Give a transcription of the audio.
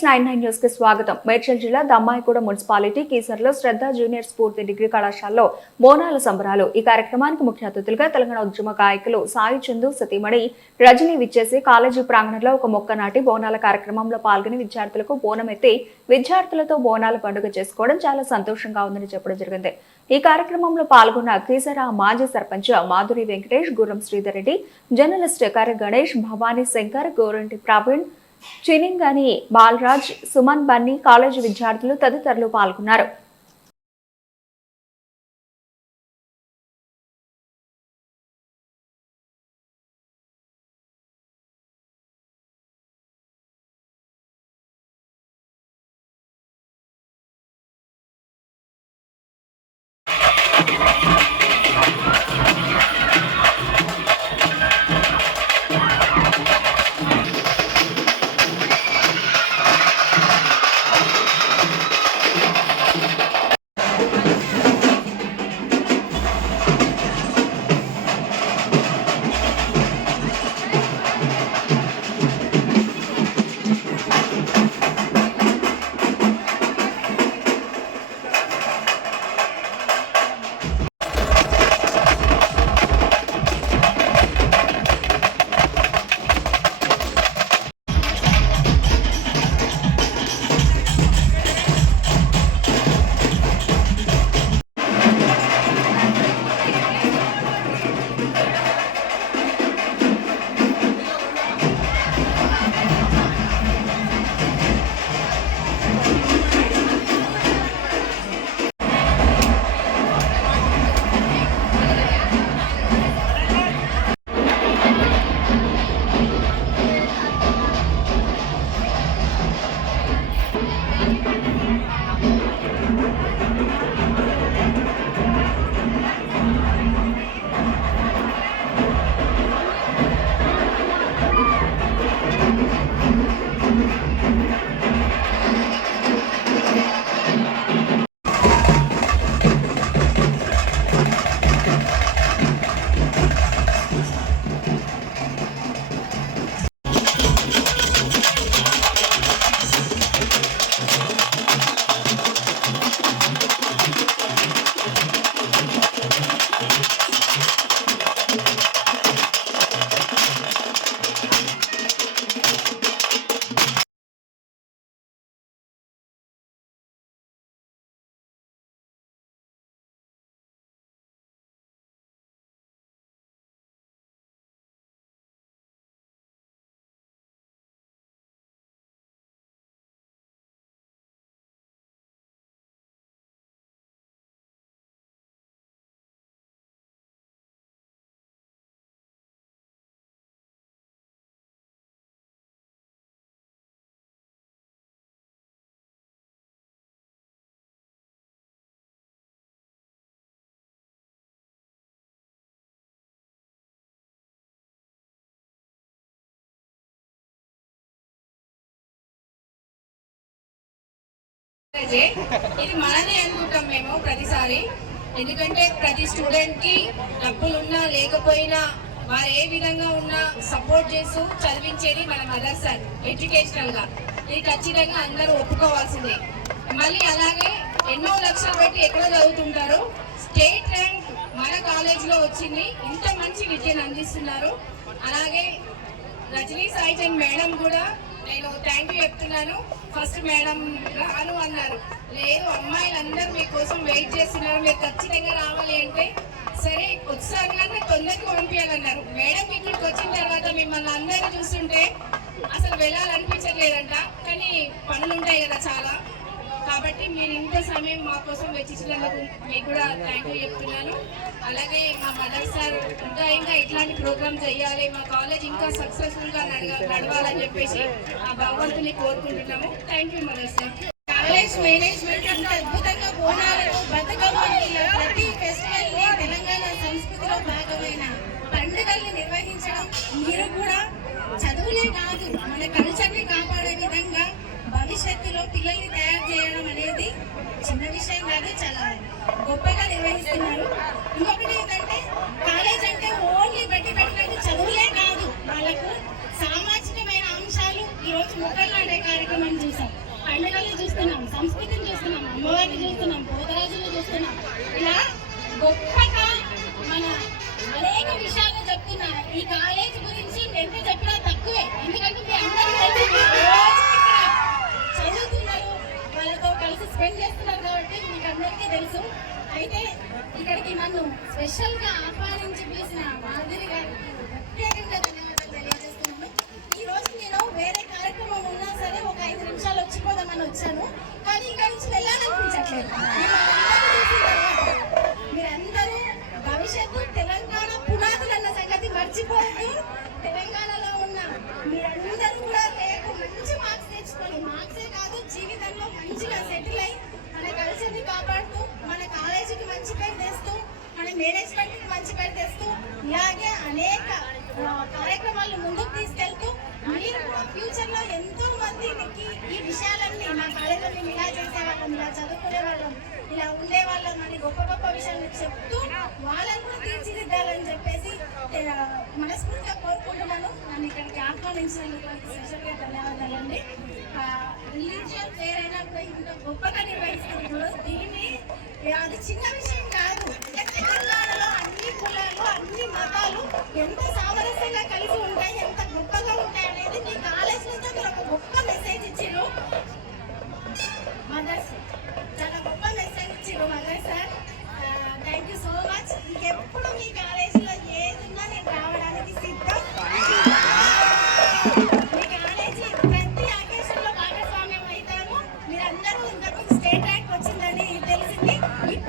TS nine nine న్యూస్కి స్వాగతం. మేడ్చల్ జిల్లా దమ్మాయిగూడ మున్సిపాలిటీ కీసర్లో శ్రద్ధ జూనియర్ స్ఫూర్తి డిగ్రీ కళాశాలలో బోనాల సంబరాలు. ఈ కార్యక్రమానికి ముఖ్య అతిథులుగా తెలంగాణ ఉద్యమ గాయకులు సాయి చందు సతీమణి రజని విచ్చేసి కాలేజీ ప్రాంగణంలో ఒక మొక్క నాటి బోనాల కార్యక్రమంలో పాల్గొని విద్యార్థులకు బోనం ఎత్తి విద్యార్థులతో బోనాల పండుగ చేసుకోవడం చాలా సంతోషంగా ఉందని చెప్పడం జరిగింది. ఈ కార్యక్రమంలో పాల్గొన్న కీసరా మాజీ సర్పంచ్ మాధురి వెంకటేష్ గుర్రం శ్రీధర్ రెడ్డి జర్నలిస్ట్ కర గణేష్ భవానీ శంకర్ గోరంటి ప్రవీణ్ చినింగని బాలరాజ్ సుమన్ బన్నీ కాలేజీ విద్యార్థులు తదితరులు పాల్గొన్నారు. ఇది మనదే అనుకుంటాం మేము ప్రతిసారి. ఎందుకంటే ప్రతి స్టూడెంట్కి డబ్బులున్నా లేకపోయినా వారు ఏ విధంగా ఉన్నా సపోర్ట్ చేస్తూ చదివించేది మన మదర్ సార్ ఎడ్యుకేషనల్గా ఇది ఖచ్చితంగా అందరూ ఒప్పుకోవాల్సిందే. మళ్ళీ అలాగే ఎన్నో లక్షలు పెట్టి ఎక్కడ చదువుతుంటారు? స్టేట్ ర్యాంక్ మన కాలేజ్లో వచ్చింది. ఇంత మంచి విద్యను అందిస్తున్నారు. అలాగే రజనీ సాయిచంద్ మేడం కూడా నేను థ్యాంక్ యూ చెప్తున్నాను. ఫస్ట్ మేడం రాను అన్నారు. లేదు అమ్మాయిలందరూ మీకోసం వెయిట్ చేస్తున్నారు. మీరు ఖచ్చితంగా రావాలి అంటే సరే వచ్చారు కానీ తొందరగా పంపించాలన్నారు. మేడం ఇక్కడికి వచ్చిన తర్వాత మిమ్మల్ని అందరూ చూస్తుంటే అసలు వెళ్ళాలనిపించట్లేదంట. కానీ పనులు ఉంటాయి కదా చాలా. కాబట్టి మీరు ఇంత సమయం మా కోసం వెచ్చించినందుకు మీకు కూడా థ్యాంక్ యూ చెప్తున్నాను. అలాగే మా మదర్ సార్ ఇంకా ఇంకా ఇట్లాంటి ప్రోగ్రామ్ చేయాలి మా కాలేజ్ ఇంకా సక్సెస్ఫుల్గా నడవ- నడవాలని చెప్పేసి ఆ భగవంతుని కోరుకుంటున్నాము. Thank you mother sir college management అంత అద్భుతంగా బోనాలు బతుకమ్మని ప్రతి ఫెస్టివల్ని తెలంగాణ సంస్కృతిలో భాగమైన పండుగల్ని నిర్వహించడం మీరు కూడా చదువులే కాదు మన కల్చర్ చిన్న విషయం కాదు చాలా గొప్పగా నిర్వహిస్తున్నారు. ఇంకొకటి ఏంటంటే కాలేజ్ అంటే ఓన్లీ బట్టి పెట్టినది చదువులే కాదు. వాళ్ళకు సామాజికమైన అంశాలు ఈరోజు మొక్కలు నాటే కార్యక్రమం చూసాం. పండుగలు చూస్తున్నాం సంస్కృతిని చూస్తున్నాం అమ్మవారిని చూస్తున్నాం పోతరాజులు చూస్తున్నాం. ఇలా గొప్పగా మన అనేక విషయాలు చెప్తున్న ఈ కాలేజ్ కార్యక్రమాలను ముందుకు తీసుకెళ్తూ మీరు ఫ్యూచర్లో ఎంతో మందికి ఈ విషయాలన్నీ మా కాలేజీలో మేము ఇలా చేసేవాళ్ళం ఇలా చదువుకునే వాళ్ళం ఇలా ఉండే వాళ్ళం అని గొప్ప గొప్ప విషయాలు చెప్తూ వాళ్ళని కూడా తీర్చిదిద్దాలని చెప్పేసి మనస్ఫూర్తిగా కోరుకుంటున్నాను. నన్ను ఇక్కడికి ఆహ్వానించినందుకు స్పెషల్గా ధన్యవాదాలండి రిలీజియన్ పేరైనా కూడా ఇంత గొప్పగా నిర్వహిస్తున్నారు దీన్ని అది చిన్న విషయం కాదు. Hey, hey.